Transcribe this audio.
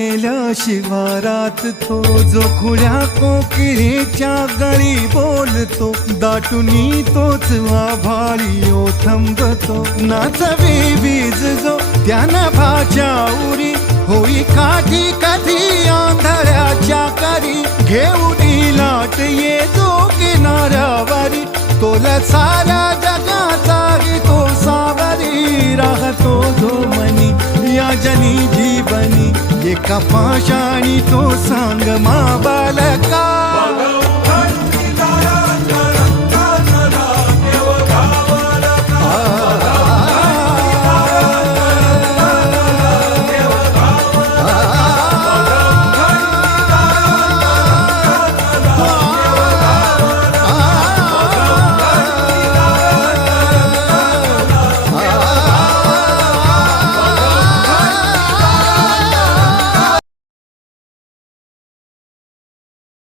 गेल्या शिवारात तो जो खुल्या कोकिळेच्या गळी बोलतो, दाटुनी तोच आभाळी ओथंबतो. नाचवे वीज जो त्या नभाच्या उरी, होई काठी कधी आंधळ्याच्या करी. घेऊनी लाट ये जो किनाऱ्यावरी, तोल साऱ्या जगाचा तो सावरी. राहतो जो मनी या जनी जीवनी, एका पाशाणी तो सांग मा बालका.